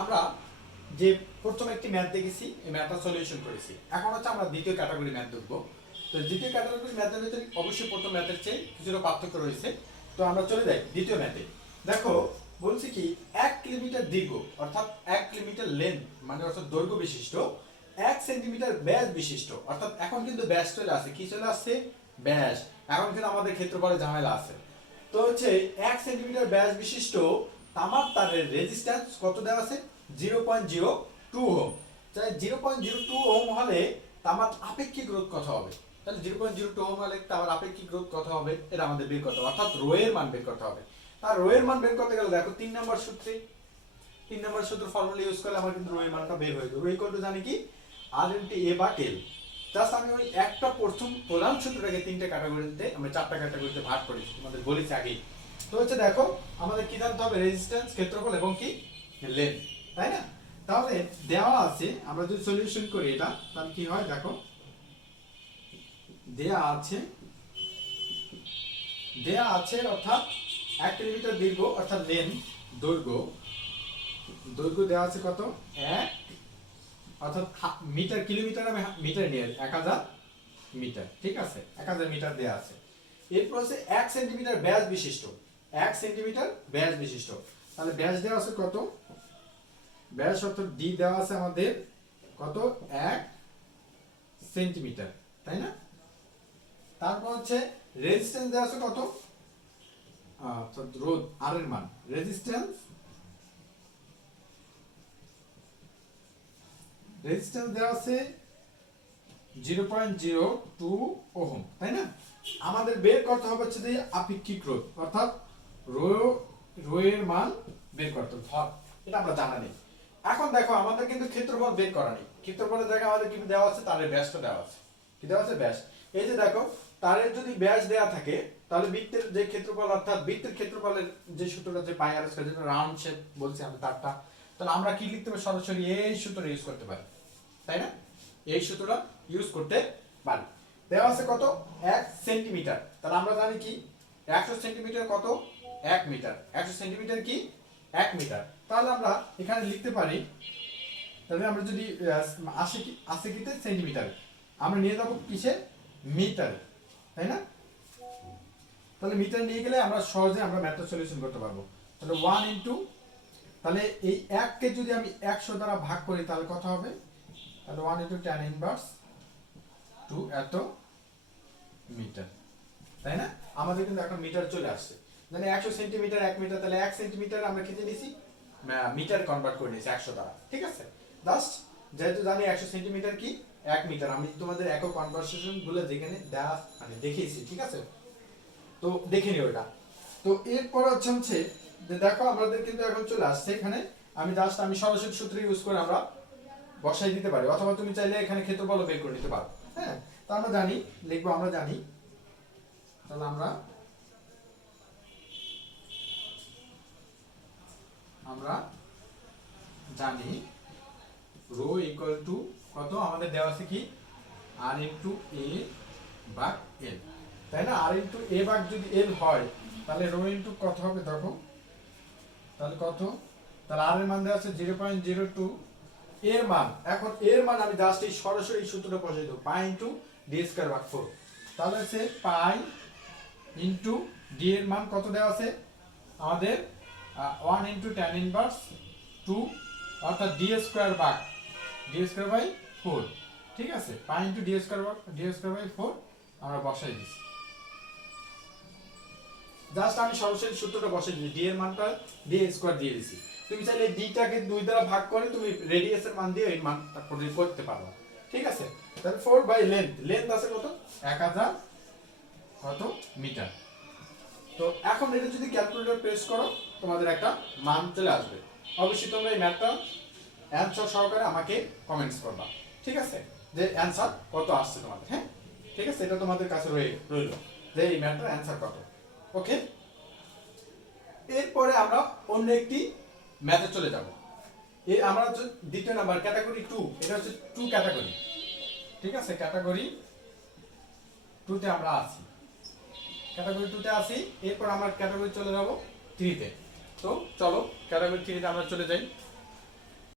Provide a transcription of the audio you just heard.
আমরা যে প্রথম একটি ম্যাথ দেখেছি, এই ম্যাথটা সলিউশন করেছি। এখন হচ্ছে আমরা দ্বিতীয় ক্যাটাগরি ম্যাথ দেখবো। তো দ্বিতীয় ক্যাটাগরি ম্যাথের ভিতরে অবশ্যই প্রথম ম্যাথের চেয়ে কিছুটা পার্থক্য রয়েছে। তো আমরা চলে যাই দ্বিতীয় ম্যাথে। দেখো বলছি কি, 1 কিলোমিটার দীর্ঘ অর্থাৎ 1 কিলোমিটার লেন্থ মানে অর্থাৎ দৈর্ঘ্য বিশিষ্ট, 1 সেন্টিমিটার ব্যাস বিশিষ্ট, অর্থাৎ এখন কিন্তু ব্যাস চলে আসছে। কি চলে আসছে? ব্যাস। এখন কিন্তু আমাদের ক্ষেত্রফলে ঝামেলা আছে। তো হচ্ছে 1 সেন্টিমিটার ব্যাস বিশিষ্ট তামার তারের রেজিস্ট্যান্স কত দেওয়া আছে? 0.02 ওহম। তাহলে 0.02 ওহম হলে তামার আপেক্ষিক রোধ কত হবে? তাহলে 0.02 ওহম হলে তামার আপেক্ষিক রোধ কত হবে এটা আমাদের বের করতে হবে, অর্থাৎ রো এর মান বের করতে হবে। আর রো এর মান বের করতে গেলে দেখো 3 নম্বর সূত্রে, 3 নম্বর সূত্র ফর্মুলা ইউজ করলে আমার কিন্তু রো এর মানটা বের হয়ে যাবে। রো ইকুয়াল টু জানি কি? আর ইনটু এ বা এল। জাস্ট আমি ওই একটা প্রধান সূত্রটাকে 3টে ক্যাটাগরিতে, আমরা 4টা ক্যাটাগরিতে ভাগ করেছি, তোমাদের বলেছি আগেই। তো হচ্ছে দেখো আমাদের কি জানতে হবে? রেজিস্ট্যান্স, ক্ষেত্রফল এবং কি লেন্থ, তাই না? তাহলে দেওয়া আছে, আমরা যদি সলিউশন করি এটা, তাহলে কি হয় দেখো, দেয়া আছে অর্থাৎ 1 কিলোমিটার দীর্ঘ অর্থাৎ লেন্থ, দৈর্ঘ্য দেওয়া আছে কত? 1, অর্থাৎ মিটার, কিলোমিটার আমি মিটার নিয়ে 1000 মিটার, ঠিক আছে? 1000 মিটার দেওয়া আছে। এরপর আছে 1 সেন্টিমিটার ব্যাস বিশিষ্ট, 1 সেন্টিমিটার ব্যাস বিশিষ্ট। তাহলে ব্যাস দেওয়া আছে কত? ব্যাস অর্থাৎ ডি দেওয়া আছে আমাদের কত? 1 সেন্টিমিটার, তাই না? তারপর হচ্ছে রেজিস্ট্যান্স দেওয়া আছে কত? অর্থাৎ রোধ, আর এর মান, রেজিস্ট্যান্স দেওয়া আছে 0.02 ওহম, তাই না? আমাদের বের করতে হবে হচ্ছে যে আপেক্ষিক রোধ, অর্থাৎ রো এর মান বের করতে হবে, এটা আমরা জানা নেই। এখন দেখো আমাদের কিন্তু ক্ষেত্রফল বের করা নেই। ক্ষেত্রফলের জায়গায় আমাদের কি দেওয়া আছে? তারের ব্যাসটা দেওয়া আছে। কি দেওয়া আছে? ব্যাস। এই যে দেখো, তারের যদি ব্যাস দেওয়া থাকে তাহলে বৃত্তের যে ক্ষেত্রফল, অর্থাৎ বৃত্তের ক্ষেত্রফলের যে সূত্রটা, যে পাই আর স্কয়ার, যেটা রাউন্ড শেপ বলছি আমি তারটা, তাহলে আমরা কি লিখতে পারি? সরাসরি এই সূত্র ইউজ করতে পারি, তাই না? এই সূত্রটা ইউজ করতে পারি। দেওয়া আছে কত? 1 সেন্টিমিটার। তাহলে আমরা জানি কি 100 সেন্টিমিটার কত? 1 মিটার। 100 সেন্টিমিটার কি? 1 মিটার। তাহলে আমরা এখানে লিখতে পারি, তাহলে আমরা যদি আসে কিতে সেন্টিমিটার, আমরা নিয়ে যাব কিসে? মিটার, তাই না? তাহলে মিটার নিয়ে গেলে আমরা সহজে আমরা ম্যাথটা সলিউশন করতে পারবো। তাহলে 1 ইনটু, তাহলে এই 1 কে যদি আমি 100 দ্বারা ভাগ করি তাহলে কত হবে? তাহলে 1 ইনটু tan ইনভার্স 2 এত মিটার, তাই না? আমাদের কিন্তু এখন মিটার চলে আসছে। মানে 100 সেন্টিমিটার 1 মিটার, তাহলে 1 সেন্টিমিটার আমরা কেটে নিয়েছি, মিটার কনভার্ট করে নিয়েছি 100 দ্বারা, ঠিক আছে? জাস্ট যেহেতু জানি 100 সেন্টিমিটার কি 1 মিটার, আমি তোমাদের একক কনভার্সেশন গুলো যেখানে দেওয়া মানে দেখিয়েছি, ঠিক আছে? তো দেখে নিও এটা। তো এরপর হচ্ছে যে দেখো আমাদের কিন্তু এখন চলে আসছে এখানে, আমি সরাসরি সূত্র ইউজ করে আমরা বসাই দিতে পারি, অথবা তুমি চাইলে এখানে ক্ষেত্রফল বের করে নিতে পারো। হ্যাঁ, তো আমরা জানি, লিখবো আমরা জানি, তাহলে আমরা জানি রো ইকুয়াল টু কত? আমাদের দেওয়া আছে কি? আর ইনটু এ ভাগ এল, তাই না? আর ইনটু এ ভাগ যদি এল হয় তাহলে রো ইনটু কত হবে দেখো, তাহলে কত? তাহলে আর এর মান দেওয়া আছে 0.02, এর মান, এখন এর মান আমি জাস্ট এই সরাসরি এই সূত্রটা বসাই দেবো, পাই ইনটু ডি স্কয়ার ভাগ 4। তাহলে হচ্ছে পাই ইনটু ডি এর মান কত দেওয়া আছে আমাদের? 1 ইনটু tan ইনভার্স 2, অর্থাৎ ডি স্কয়ার বাই 4, ঠিক আছে? Pi into d square by 4 আমরা বসাই দিছি। জাস্ট আমি সরাসরি সূত্রটা বসাই দিয়েছি, ডি এর মানটা ডি স্কয়ার দিয়ে দিছি। তুমি চাইলে ডিটাকে 2 দ্বারা ভাগ করে তুমি রেডিয়াসের মান দিয়ে এই মানটা করতে পারো, ঠিক আছে? তাহলে 4 বাই লেন্থ আছে কত? 1000 কত মিটার। তো এখন এটা যদি ক্যালকুলেটর প্রেস করো তোমাদের একটা মান চলে আসবে। অবশ্যই তোমরা এই ম্যাথটা অ্যানসার সহকারে আমাকে কমেন্টস করবা, ঠিক আছে? যে অ্যানসার কত আসছে তোমাদের। হ্যাঁ, ঠিক আছে, এটা তোমাদের কাছে রইল যে এই ম্যাথটার অ্যানসার কত। ওকে, এরপরে আমরা অন্য একটি ম্যাথে চলে যাব। আমরা হচ্ছে দ্বিতীয় নাম্বার ক্যাটাগরি 2, এটা হচ্ছে 2 ক্যাটাগরি, ঠিক আছে? ক্যাটাগরি 2 তে আমরা আছি, ক্যাটাগরি 2 তে আছি। এরপর আমরা ক্যাটাগরি চলে যাব 3 তে। তো চলো ক্যাটাগরি 3 তে আমরা চলে যাই।